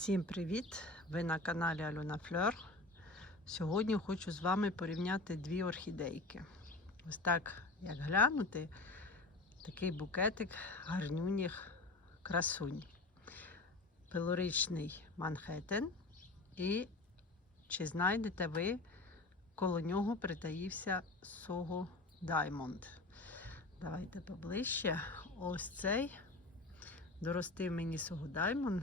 Всім привіт! Ви на каналі Альона Флер. Сьогодні хочу з вами порівняти дві орхідейки. Ось так, як глянути, такий букетик гарнюніх красунь. Пилоричний Манхеттен. І чи знайдете ви, коло нього притаївся Сого Даймонд. Давайте поближче. Ось цей доростив мені Сого Даймонд.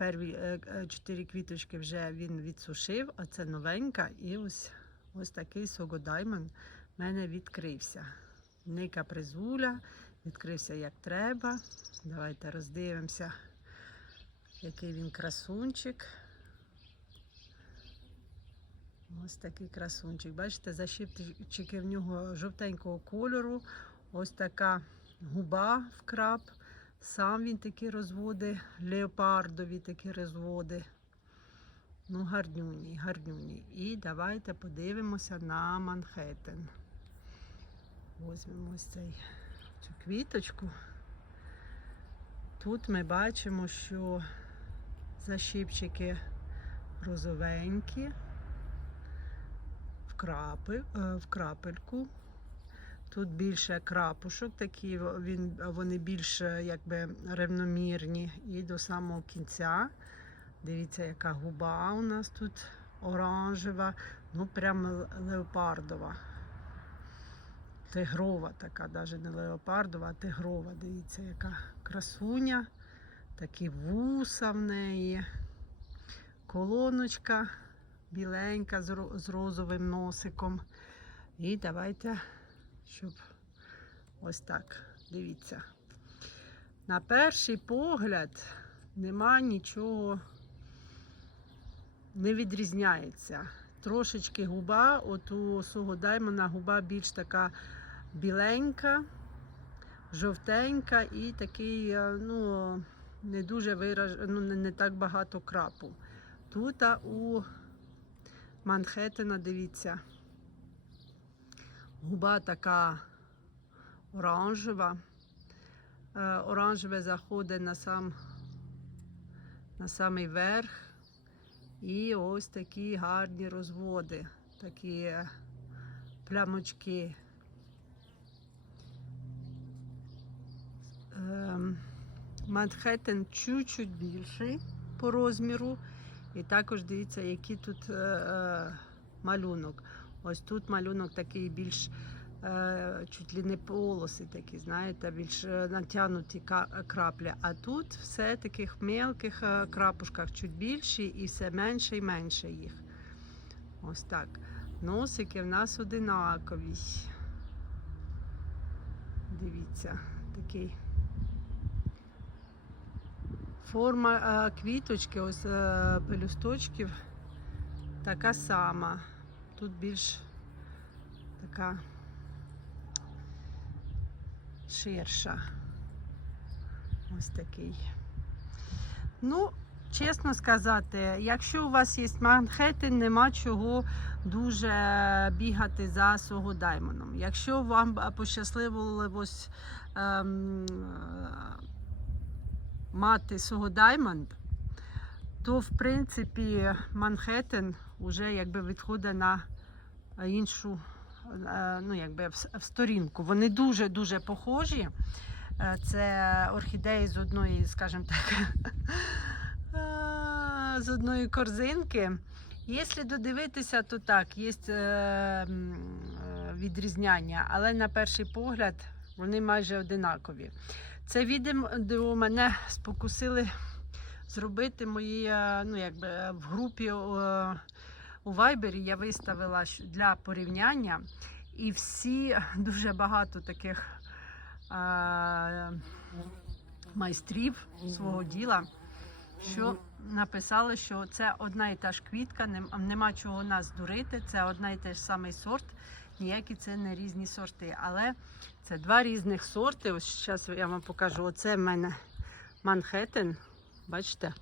Перві е, е, чотири квіточки вже він відсушив, а це новенька. І ось ось такий согодаймон в мене відкрився. Не капризуля, відкрився як треба. Давайте роздивимося, який він красунчик. Ось такий красунчик. Бачите, защіпчики в нього жовтенького кольору. Ось така губа вкрап. Сам він такі розводи, леопардові такі розводи. Ну, гарнюні, гарнюні. І давайте подивимося на Манхеттен. Візьмемо ось цей, цю квіточку. Тут ми бачимо, що защіпчики розовенькі, в, крапи, е, в крапельку. Тут більше крапушок, такі він, вони більш якби рівномірні і до самого кінця. Дивіться, яка губа у нас тут оранжева, ну прямо леопардова. Тигрова така, навіть не леопардова, а тигрова. Дивіться, яка красуня, такі вуса в неї, колоночка біленька з розовим носиком. І давайте щоб ось так, дивіться. На перший погляд нема нічого, не відрізняється. Трошечки губа, от у свого даймона губа більш така біленька, жовтенька і такий, ну, не дуже вираж... ну, не, не так багато крапу. Тут у Манхеттена, дивіться. Губа така оранжева. Е, Оранжеве заходить на сам на самий верх. І ось такі гарні розводи, такі плямочки. Ем, Манхеттен чуть-чуть більший по розміру. І також дивіться, який тут е, е, малюнок. Ось тут малюнок такий більш е, чуть ли не полоси такі, знаєте, більш натягнуті краплі. А тут все таких мелких е, крапушках чуть більші і все менше і менше їх. Ось так. Носики в нас одинакові. Дивіться, такий. Форма е, квіточки, ось пелюсточків така сама. Тут більш така ширша. Ось такий. Ну, чесно сказати, якщо у вас є Манхеттен, нема чого дуже бігати за свого даймоном. Якщо вам пощасливилось ем, мати свого даймонд, то в принципі Манхеттен вже якби відходить на іншу ну, якби в сторінку. Вони дуже-дуже похожі. Це орхідеї з одної, скажімо так, з одної корзинки. Якщо додивитися, то так, є відрізняння, але на перший погляд вони майже одинакові. Це відео мене спокусили зробити мої, ну, якби в групі у Вайбері я виставила для порівняння, і всі дуже багато таких е, майстрів свого діла, що написали, що це одна і та ж квітка, нема чого нас дурити, це одна і той ж самий сорт. Ніякі це не різні сорти, але це два різних сорти. Ось зараз я вам покажу. Оце в мене Манхеттен. Бачите?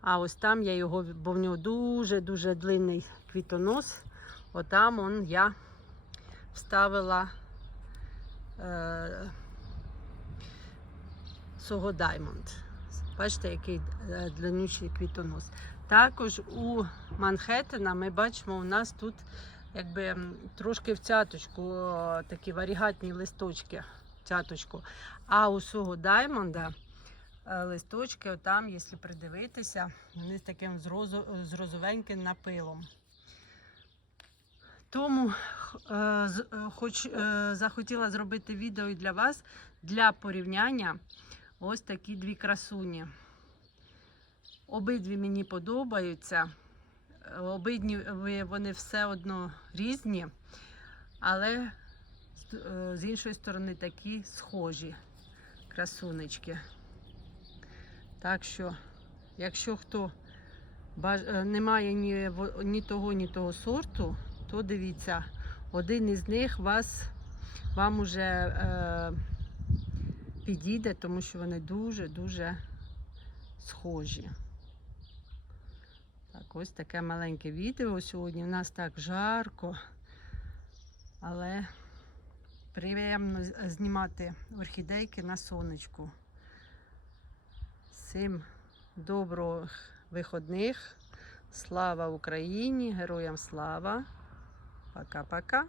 А ось там я його, бо в нього дуже-дуже длинний квітонос. Отам он я вставила е, Сого Даймонд. Бачите, який е, длиннючий квітонос. Також у Манхеттена ми бачимо, у нас тут якби трошки в цяточку такі варігатні листочки. Цяточку. А у свого Даймонда листочки, там, якщо придивитися, вони з таким з, з розовеньким напилом. Тому е, е, хоч е, захотіла зробити відео і для вас для порівняння ось такі дві красуні. Обидві мені подобаються. Е, Обидві вони все одно різні, але е, з іншої сторони такі схожі красунечки. Так що, якщо хто е, не має ні, ні того, ні того сорту, то дивіться, один із них вас, вам уже е, підійде, тому що вони дуже-дуже схожі. Так, ось таке маленьке відео сьогодні. У нас так жарко, але приємно знімати орхідейки на сонечку. Всім добрих виходних. Слава Україні! Героям слава! Пока-пока!